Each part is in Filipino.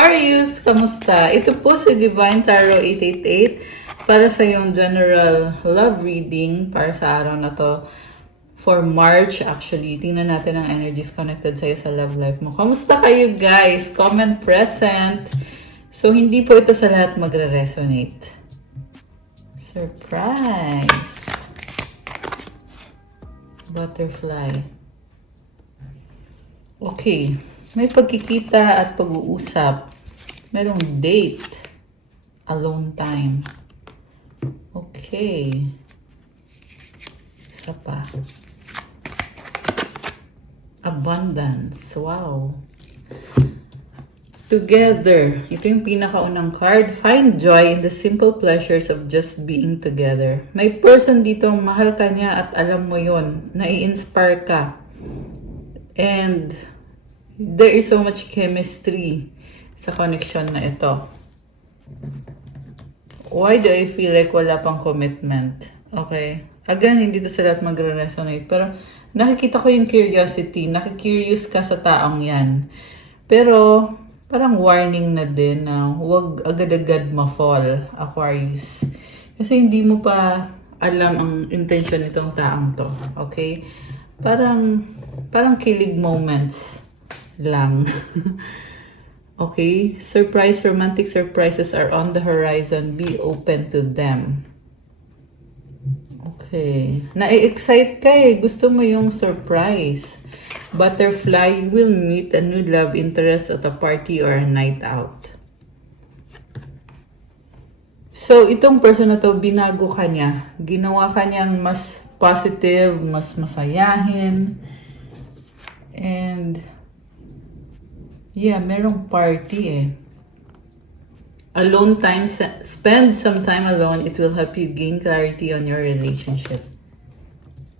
Aquarius, kamusta? Ito po si Divine Tarot 888 para sa yung general love reading para sa araw na to. For March, actually. Tingnan natin ang energies connected sa'yo sa love life mo. Kamusta kayo, guys? Comment present. So, hindi po ito sa lahat magre-resonate. Surprise! Butterfly. Okay. May pagkikita at pag-uusap. Merong date. Alone time. Okay. Isa pa. Abundance. Wow. Together. Ito yung pinakaunang card. Find joy in the simple pleasures of just being together. May person dito, mahal ka niya at alam mo yon, nai-inspire ka. And there is so much chemistry sa connection na ito. Why do I feel like wala pang commitment? Okay. Again, hindi to sa lahat magre-resonate. Pero nakikita ko yung curiosity. Nakikurious ka sa taong yan. Pero parang warning na din na huwag agad-agad ma-fall, Aquarius. Kasi hindi mo pa alam ang intention nitong taong to. Okay? Parang kilig moments lang. Okay? Romantic surprises are on the horizon. Be open to them. Okay. Na-excite ka eh. Gusto mo yung surprise. Butterfly, you will meet a new love interest at a party or a night out. So, itong person na to, binago ka niya. Ginawa ka niyang mas positive, mas masayahin. And yeah, merong party eh. Alone time, spend some time alone. It will help you gain clarity on your relationship.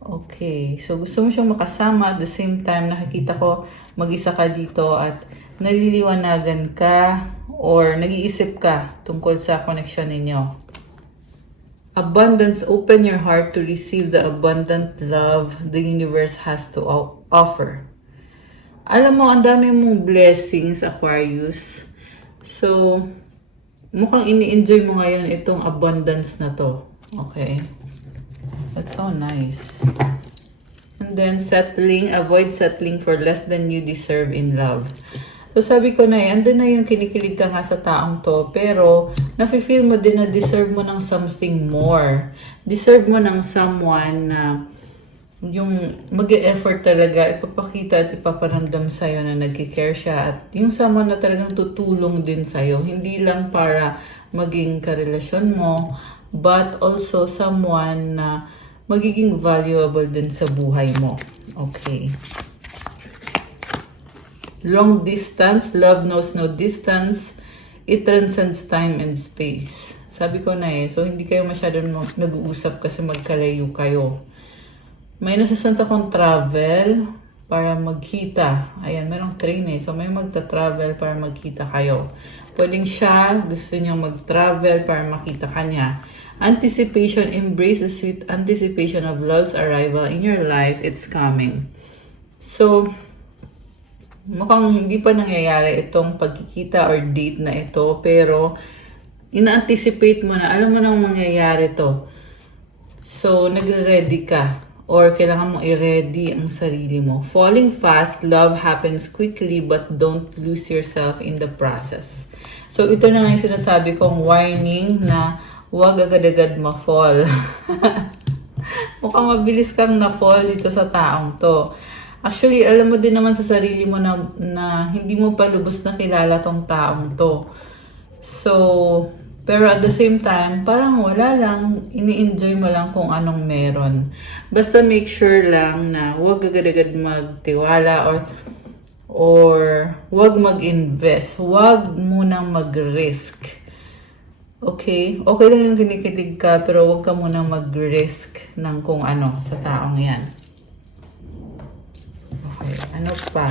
Okay, so gusto mo siyang makasama. At the same time, nakikita ko mag-isa ka dito at naliliwanagan ka or nag-iisip ka tungkol sa connection ninyo. Abundance, open your heart to receive the abundant love the universe has to offer. Alam mo, ang dami mong blessings, Aquarius. So, mukhang ini-enjoy mo ngayon itong abundance na to. Okay? That's so nice. And then, settling. Avoid settling for less than you deserve in love. So, sabi ko na andun na yung kinikilig ka nga sa taong to. Pero, nafe-feel mo din na deserve mo ng something more. Deserve mo ng someone na yung mag-e-effort talaga, ipapakita at ipaparamdam sa'yo na nag-care siya at yung someone na talagang tutulong din sa'yo, hindi lang para maging karelasyon mo, but also someone na magiging valuable din sa buhay mo. Okay. Long distance, love knows no distance, it transcends time and space. Sabi ko na so hindi kayo masyadong nag-uusap kasi magkalayo kayo. May nasasanta kong travel para magkita. Ayan, merong train so may magta-travel para magkita kayo. Pwedeng siya, gusto niyang mag-travel para makita kanya. Anticipation, embrace the sweet anticipation of love's arrival in your life. It's coming. So, mukhang hindi pa nangyayari itong pagkikita or date na ito, pero ina-anticipate mo na, alam mo nang mangyayari to. So, nagre-ready ka. Or kailangan mo i-ready ang sarili mo. Falling fast, love happens quickly but don't lose yourself in the process. So ito na nga yung sinasabi kong warning na huwag agad-agad ma-fall. Mukhang mabilis kang na-fall dito sa taong to. Actually, alam mo din naman sa sarili mo na hindi mo pa lubos na kilala tong taong to. So, pero at the same time, parang wala lang, ini-enjoy mo lang kung anong meron. Basta make sure lang na huwag agad-agad magtiwala or huwag mag-invest. Huwag munang mag-risk. Okay? Okay lang yung kinikilig ka, pero huwag ka munang mag-risk ng kung ano sa taong yan. Okay, ano pa?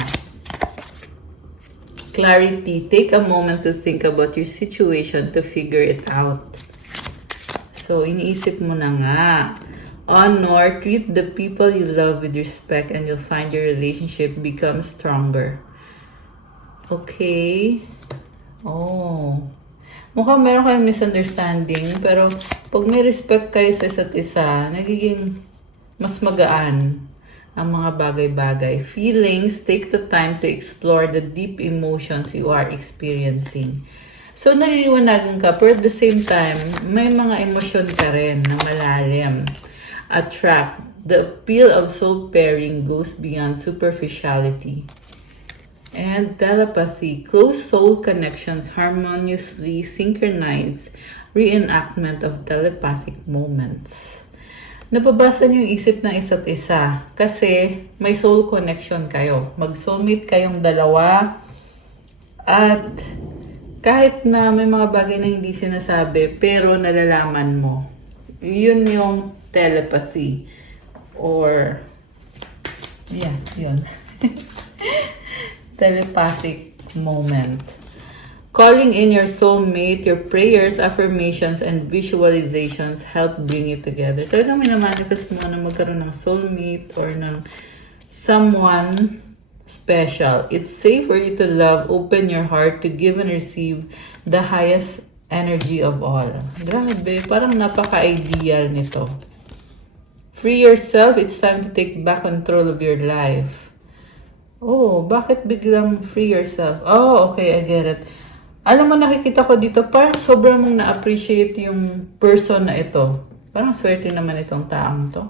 Clarity. Take a moment to think about your situation to figure it out. So, iniisip mo na nga. Honor, treat the people you love with respect and you'll find your relationship become stronger. Okay. Oh. Mukhang meron kayong misunderstanding, pero pag may respect kayo sa isa't isa, nagiging mas magaan ang mga bagay-bagay. Feelings, take the time to explore the deep emotions you are experiencing. So, naliliwanagan ka, pero at the same time, may mga emosyon ka rin na malalim. Attract. The appeal of soul pairing goes beyond superficiality. And telepathy, close soul connections harmoniously synchronize reenactment of telepathic moments. Nababasa niyo yung isip ng isa't isa kasi may soul connection kayo. Mag-soulmate kayong dalawa at kahit na may mga bagay na hindi sinasabi pero nalalaman mo. Yun yung telepathy or yun. Telepathic moment. Calling in your soulmate, your prayers, affirmations, and visualizations help bring you together. Talagang minamanifest mo na magkaroon ng soulmate or ng someone special. It's safe for you to love, open your heart to give and receive the highest energy of all. Grabe, parang napaka-ideal nito. Free yourself, it's time to take back control of your life. Oh, bakit biglang free yourself? Oh, okay, I get it. Alam mo, nakikita ko dito, parang sobrang mong na-appreciate yung person na ito. Parang swerte naman itong taong to.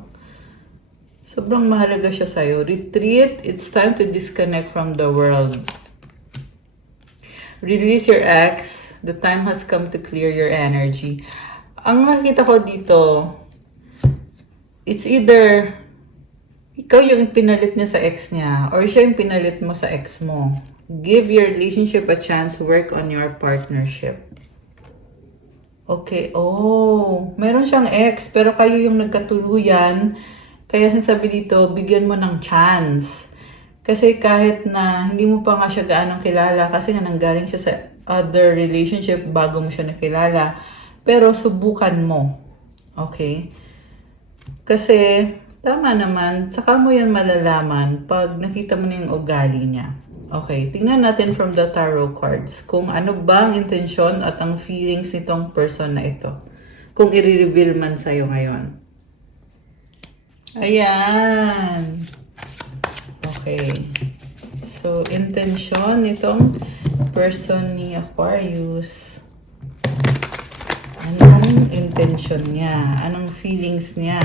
Sobrang mahalaga siya sa'yo. Retreat, it's time to disconnect from the world. Release your ex. The time has come to clear your energy. Ang nakikita ko dito, it's either ikaw yung pinalit niya sa ex niya or siya yung pinalit mo sa ex mo. Give your relationship a chance to work on your partnership. Okay, oh, meron siyang ex pero kayo yung nagkatuluyan. Kaya sinasabi dito, bigyan mo ng chance. Kasi kahit na hindi mo pa nga siya gaanong kilala kasi nga nanggaling siya sa other relationship bago mo siya nakilala. Pero subukan mo. Okay? Kasi tama naman, saka mo yan malalaman pag nakita mo na yung ugali niya. Okay, tingnan natin from the tarot cards kung ano ba ang intensyon at ang feelings nitong person na ito. Kung i-reveal man sa'yo ngayon. Ayan. Okay. So, intensyon nitong person ni Aquarius. Anong intensyon niya? Anong feelings niya?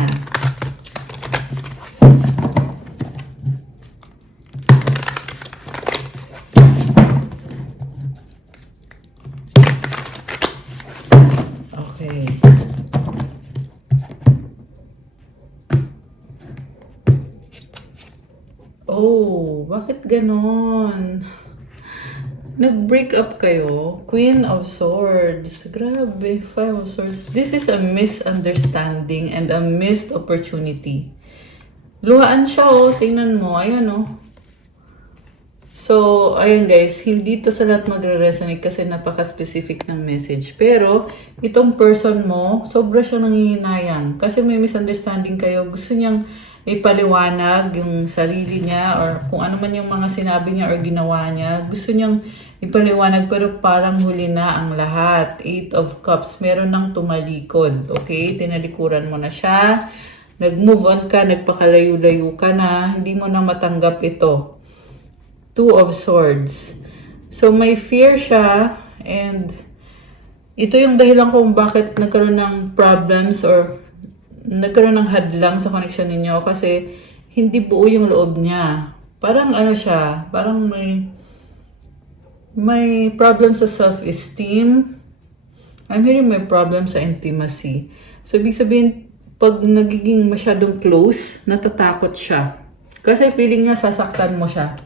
Okay. Oh, bakit ganon? Nag-break up kayo? Queen of Swords. Grabe, Five of Swords. This is a misunderstanding and a missed opportunity. Luhaan siya, oh. Tingnan mo. Ayan, oh. So, ayun guys, hindi to sa lahat magre-resonate kasi napaka-specific ng message. Pero, itong person mo, sobra siya nangihinayang. Kasi may misunderstanding kayo. Gusto niyang ipaliwanag yung sarili niya or kung ano man yung mga sinabi niya or ginawa niya. Gusto niyang ipaliwanag pero parang huli na ang lahat. Eight of Cups, meron nang tumalikod. Okay? Tinalikuran mo na siya. Nag-move on ka, nagpakalayo-layo ka na. Hindi mo na matanggap ito. Two of Swords. So, may fear siya and ito yung dahilan kung bakit nagkaroon ng problems or nagkaroon ng hadlang sa connection ninyo kasi hindi buo yung loob niya. Parang ano siya, parang may problem sa self-esteem. I'm hearing may problem sa intimacy. So, ibig sabihin, pag nagiging masyadong close, natatakot siya. Kasi feeling niya sasaktan mo siya.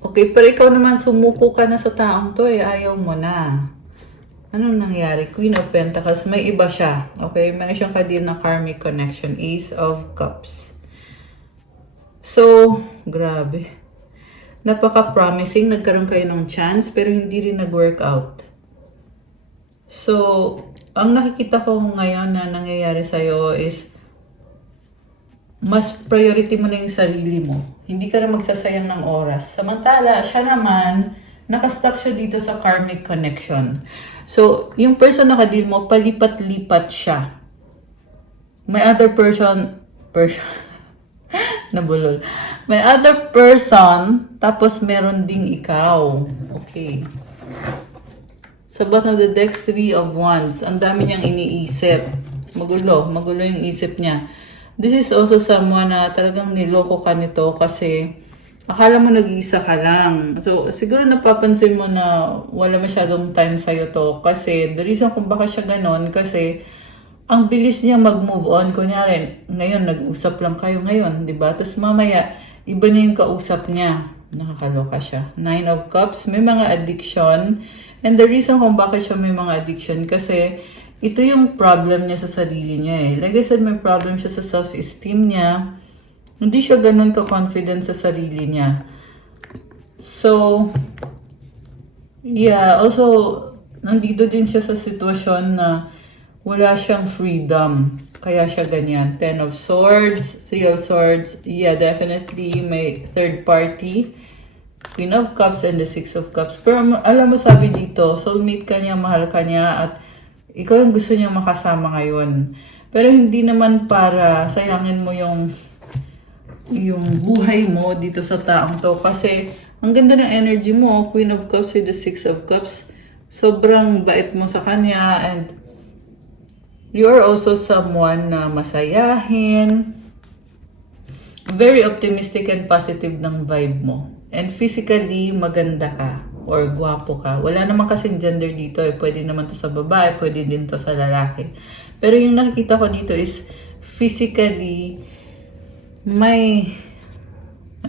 Okay, pero ikaw naman sumuko ka na sa taong to eh, ayaw mo na. Anong nangyari? Queen of Pentacles, may iba siya. Okay, meron siyang kadil na karmic connection. Ace of Cups. So, grabe. Napaka-promising, nagkaroon kayo ng chance, pero hindi rin nag-work out. So, ang nakikita ko ngayon na nangyayari sa'yo is mas priority mo na yung sarili mo. Hindi ka na magsasayang ng oras. Samantala, siya naman, nakastuck siya dito sa karmic connection. So, yung person na kadil mo, palipat-lipat siya. May other nabulol. May other person, tapos meron ding ikaw. Okay. Sa bottom of the deck, 3 of Wands. Ang dami niyang iniisip. Magulo yung isip niya. This is also someone na talagang niloko ka nito kasi akala mo nag-iisa ka lang. So, siguro napapansin mo na wala masyadong time sa'yo to. Kasi, the reason kung baka siya ganon, kasi ang bilis niya mag-move on. Kunyari, ngayon, nag-usap lang kayo ngayon, di ba? Tapos mamaya, iba na yung kausap niya. Nakakaloka siya. 9 of Cups, may mga addiction. And the reason kung bakit siya may mga addiction, kasi ito yung problem niya sa sarili niya eh. Like I said, may problem siya sa self-esteem niya. Hindi siya ganun ka-confident sa sarili niya. So, yeah, also, nandito din siya sa sitwasyon na wala siyang freedom. Kaya siya ganyan. 10 of Swords, 3 of Swords. Yeah, definitely may third party. Queen of Cups and the 6 of Cups. Pero alam mo, sabi dito, soulmate ka niya, mahal ka niya, at ikaw yung gusto niya makasama ngayon. Pero hindi naman para sayangin mo yung buhay mo dito sa taong to. Kasi, ang ganda ng energy mo, Queen of Cups with the 6 of Cups. Sobrang bait mo sa kanya, and you're also someone na masayahin. Very optimistic and positive ng vibe mo. And physically, maganda ka or gwapo ka. Wala naman kasing gender dito eh. Pwede naman to sa babae, pwede din to sa lalaki. Pero yung nakikita ko dito is physically, may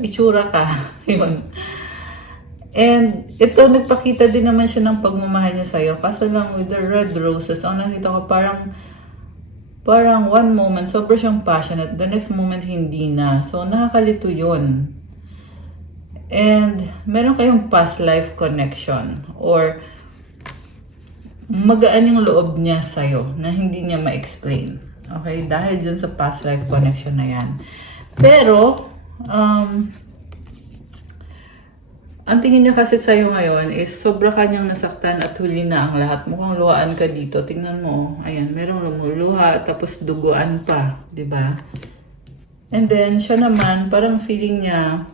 itsura ka. Yun. And ito, nagpakita din naman siya ng pagmamahal niya sa'yo. Kaso lang with the red roses, ang nakita ko parang one moment, sobrang siyang passionate. The next moment, hindi na. So, nakakalito yun. And meron kayong past life connection. Or magaan yung loob niya sa'yo na hindi niya ma-explain. Okay? Dahil dyan sa past life connection na yan. Pero, ang tingin niya kasi sa'yo ngayon is sobra kanyang nasaktan at huli na ang lahat. Mukhang luhaan ka dito. Tingnan mo. Ayan, merong lumuluha tapos duguan pa. 'Di ba? And then, siya naman, parang feeling niya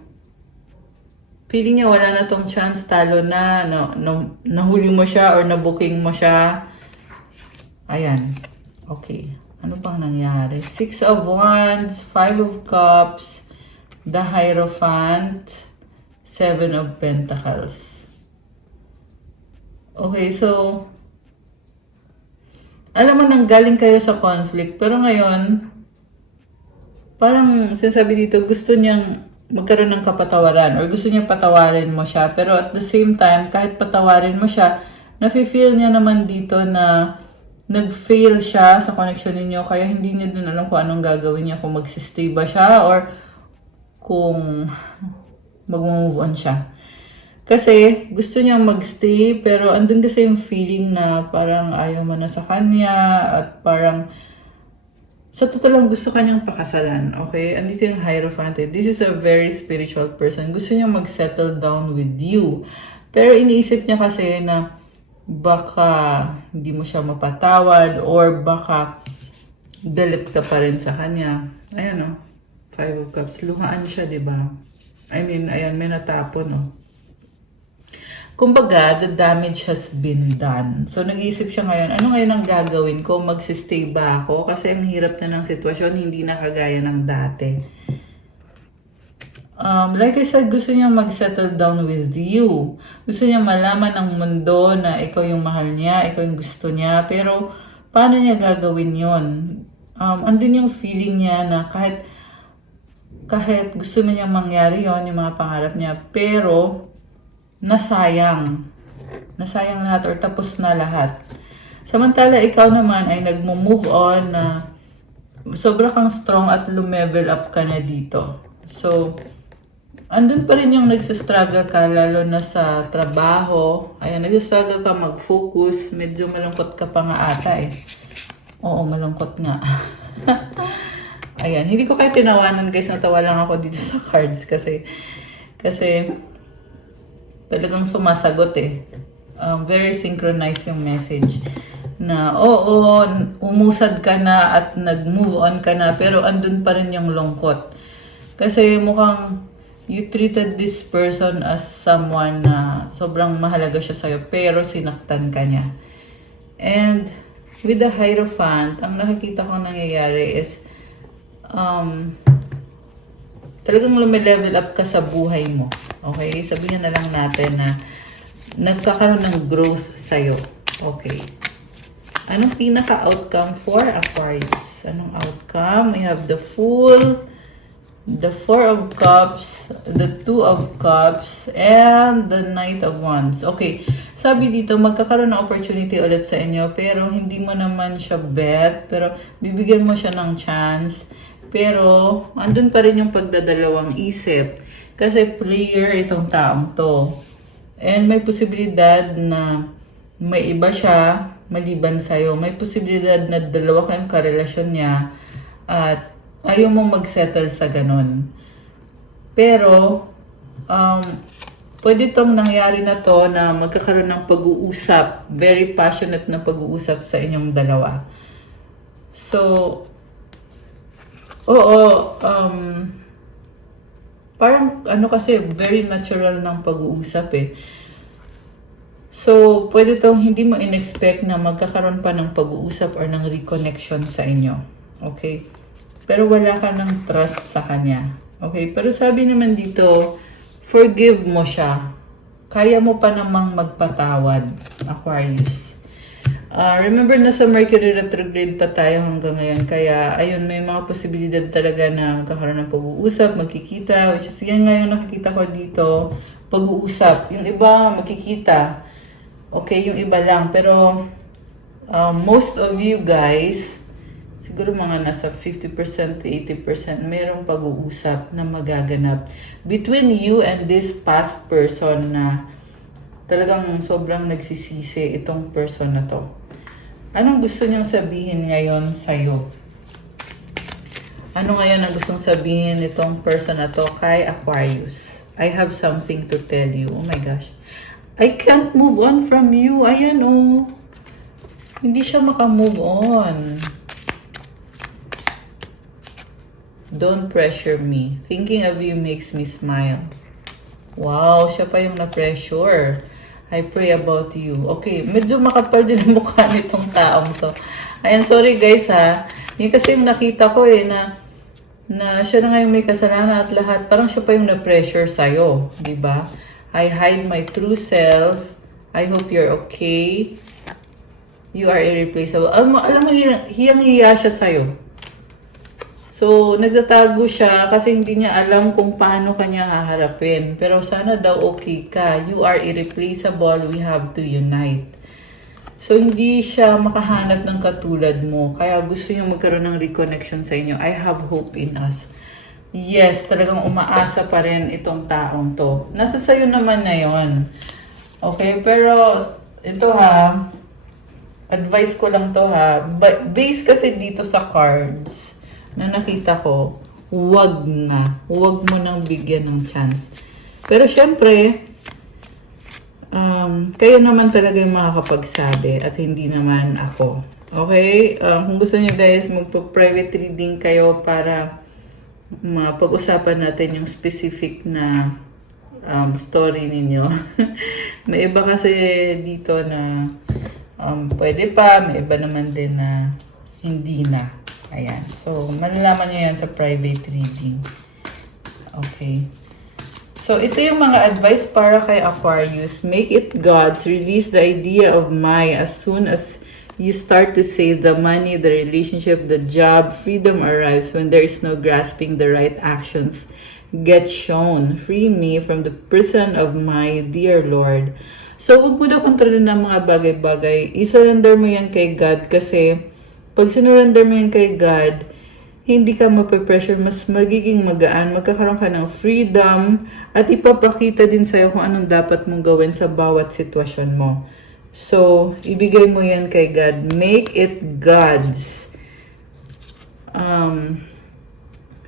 wala na tong chance, talo na, nahuli mo siya or nabooking mo siya. Ayan. Okay. Ano pang nangyari? 6 of Wands, 5 of Cups, the Hierophant, 7 of Pentacles. Okay, so, alam mo, nanggaling kayo sa conflict, pero ngayon, parang sinasabi dito, gusto niyang magkaroon ng kapatawaran or gusto niya patawarin mo siya. Pero at the same time, kahit patawarin mo siya, nafe-feel niya naman dito na nag-fail siya sa connection ninyo, kaya hindi niya din alam kung anong gagawin niya, kung magsistay ba siya or kung mag-move on siya. Kasi gusto niya magstay, pero andun kasi yung feeling na parang ayaw mo na sa kanya at parang sa totoo lang gusto kanyang pakasalan, okay? Andito yung Hierophant. This is a very spiritual person. Gusto niya mag-settle down with you. Pero iniisip niya kasi na baka hindi mo siya mapatawad or baka galit ka pa rin sa kanya. Ayan o, 5 of Cups. Luhaan siya, di ba? I mean, ayan, may natapon o. Kumbaga, the damage has been done. So, nag-iisip siya ngayon, ano ngayon ang gagawin ko? Magsistay ba ako? Kasi ang hirap na ng sitwasyon, hindi na kagaya ng dati. Like I said, gusto niya mag-settle down with you. Gusto niya malaman ng mundo na ikaw yung mahal niya, ikaw yung gusto niya. Pero, paano niya gagawin yon? Andun yung feeling niya na kahit gusto na niya mangyari yon, yung mga pangarap niya, pero nasayang lahat or tapos na lahat. Samantala, ikaw naman ay nagmo-move on na sobra kang strong at lumevel up ka na dito. So, andun pa rin yung nagsistruggle ka, lalo na sa trabaho. Ayan, nagsistruggle ka mag-focus. Medyo malungkot ka pa nga ata eh. Oo, malungkot nga. Ayan, hindi ko kayo tinawanan guys. Natawa lang ako dito sa cards kasi talagang sumasagot eh. Very synchronized yung message. Na oo, umusad ka na at nag-move on ka na, pero andun pa rin yung lungkot. Kasi mukhang you treated this person as someone na sobrang mahalaga siya sa'yo, pero sinaktan ka niya. And with the Hierophant, ang nakikita ko nangyayari is talagang lumilevel up ka sa buhay mo. Okay? Sabihin na lang natin na nagkakaroon ng growth sa'yo. Okay. Anong pinaka-outcome for Aquarius? Anong outcome? We have the Fool, the Four of Cups, the Two of Cups, and the Knight of Wands. Okay. Sabi dito, magkakaroon ng opportunity ulit sa inyo, pero hindi mo naman siya bet, pero bibigyan mo siya ng chance. Pero, andun pa rin yung pagdadalawang isip. Kasi player itong taong to. And may posibilidad na may iba siya maliban sa'yo. May posibilidad na dalawa kayong karelasyon niya at ayaw mong mag-settle sa ganun. Pero, pwede itong nangyari na to na magkakaroon ng pag-uusap. Very passionate na pag-uusap sa inyong dalawa. So, oo, parang kasi very natural ng pag-uusap eh. So, pwede tong hindi mo in-expect na magkakaroon pa ng pag-uusap or ng reconnection sa inyo. Okay? Pero wala ka ng trust sa kanya. Okay? Pero sabi naman dito, forgive mo siya. Kaya mo pa namang magpatawad, Aquarius. Remember na sa Mercury retrograde pa tayo hanggang ngayon. Kaya, ayun, may mga posibilidad talaga na magkakaroon ng pag-uusap, magkikita. Which is, yan nga yung nakikita ko dito, pag-uusap. Yung iba, magkikita. Okay, yung iba lang. Pero, most of you guys, siguro mga nasa 50% to 80%, mayroong pag-uusap na magaganap between you and this past person na talagang sobrang nagsisisi itong person na to. Anong gusto niyang sabihin ngayon sa'yo? Ano ngayon ang gustong sabihin itong person na to kay Aquarius? I have something to tell you. Oh my gosh. I can't move on from you. Ayan oh. Hindi siya makamove on. Don't pressure me. Thinking of you makes me smile. Wow, siya pa yung na-pressure. I pray about you. Okay, medyo makapal din ang mukha nitong taong to. Ayan, sorry guys ha. Yung kasi yung nakita ko eh na siya na nga yung may kasalanan at lahat. Parang siya pa yung na-pressure sa'yo. Diba? I hide my true self. I hope you're okay. You are irreplaceable. Alam mo hiyang-hiya siya sa'yo. So, nagtatago siya kasi hindi niya alam kung paano kanya haharapin. Pero sana daw okay ka. You are irreplaceable. We have to unite. So, hindi siya makahanap ng katulad mo. Kaya gusto niya magkaroon ng reconnection sa inyo. I have hope in us. Yes, talagang umaasa pa rin itong taong to. Nasa sayo naman na yon. Okay, pero ito ha, advice ko lang to ha. Based kasi dito sa cards na nakita ko, wag mo nang bigyan ng chance. Pero syempre, kayo naman talaga yung makakapagsabi at hindi naman ako. Okay? Kung gusto niyo guys, magpa-private reading kayo para mapag-usapan natin yung specific na story ninyo. May iba kasi dito na pwede pa, may iba naman din na hindi na. Ayan. So, malalaman nyo yan sa private reading. Okay. So, ito yung mga advice para kay Aquarius. Make it God's. Release the idea of my as soon as you start to say the money, the relationship, the job, freedom arrives when there is no grasping the right actions. Get shown. Free me from the prison of my dear Lord. So, huwag mo na kontrolin ng mga bagay-bagay. I-surrender mo yan kay God kasi pag sinurrender mo yan kay God, hindi ka mape-pressure, mas magiging magaan, magkakaroon ka ng freedom at ipapakita din sa'yo kung anong dapat mong gawin sa bawat sitwasyon mo. So, ibigay mo yan kay God. Make it God's.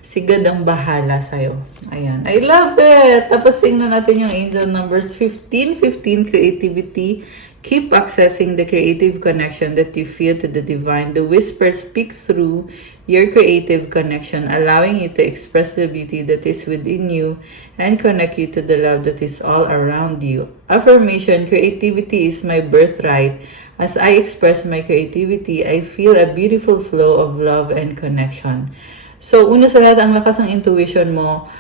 Si God ang bahala sa'yo. Ayan. I love it! Tapos tingnan natin yung angel numbers 15. 15, creativity. Keep accessing the creative connection that you feel to the divine. The whispers speak through your creative connection, allowing you to express the beauty that is within you and connect you to the love that is all around you. Affirmation, creativity is my birthright. As I express my creativity, I feel a beautiful flow of love and connection. So, una sa lahat, ang lakas ng intuition mo.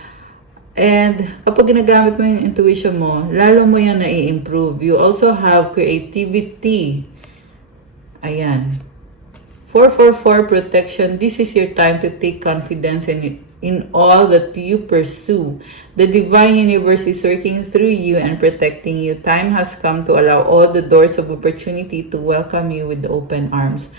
And kapag ginagamit mo yung intuition mo, lalo mo yan na-i-improve. You also have creativity. Ayan. 444 protection. This is your time to take confidence in all that you pursue. The divine universe is working through you and protecting you. Time has come to allow all the doors of opportunity to welcome you with open arms.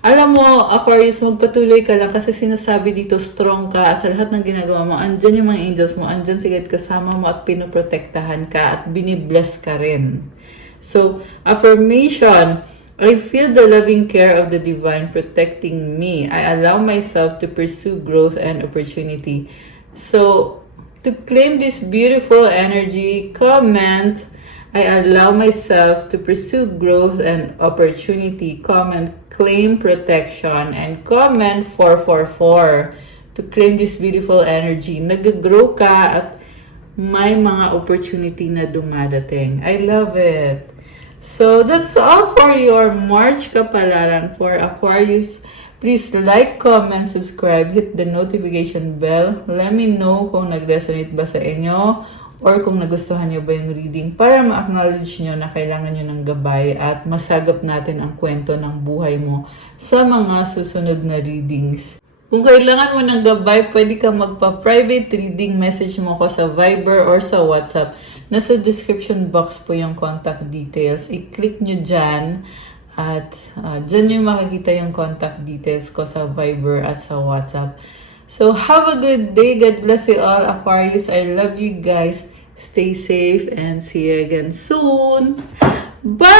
Alam mo, Aquarius, magpatuloy ka lang kasi sinasabi dito, strong ka sa lahat ng ginagawa mo. Andyan yung mga angels mo, andyan sigad kasama mo at pinoprotektahan ka at binibless ka rin. So, affirmation, I feel the loving care of the divine protecting me. I allow myself to pursue growth and opportunity. So, to claim this beautiful energy, comment, I allow myself to pursue growth and opportunity. Comment, claim protection. And comment 444 to claim this beautiful energy. Nag-grow ka at may mga opportunity na dumadating. I love it. So, that's all for your March kapalaran for Aquarius. Please like, comment, subscribe, hit the notification bell. Let me know kung nag-resonate ba sa inyo or kung nagustuhan nyo ba yung reading para ma-acknowledge nyo na kailangan nyo ng gabay at masagap natin ang kwento ng buhay mo sa mga susunod na readings. Kung kailangan mo ng gabay, pwede kang magpa-private reading, message mo ko sa Viber or sa WhatsApp. Nasa description box po yung contact details. I-click nyo dyan at dyan nyo makikita yung contact details ko sa Viber at sa WhatsApp. So, have a good day. God bless you all, Aquarius. I love you guys. Stay safe and see you again soon. Bye!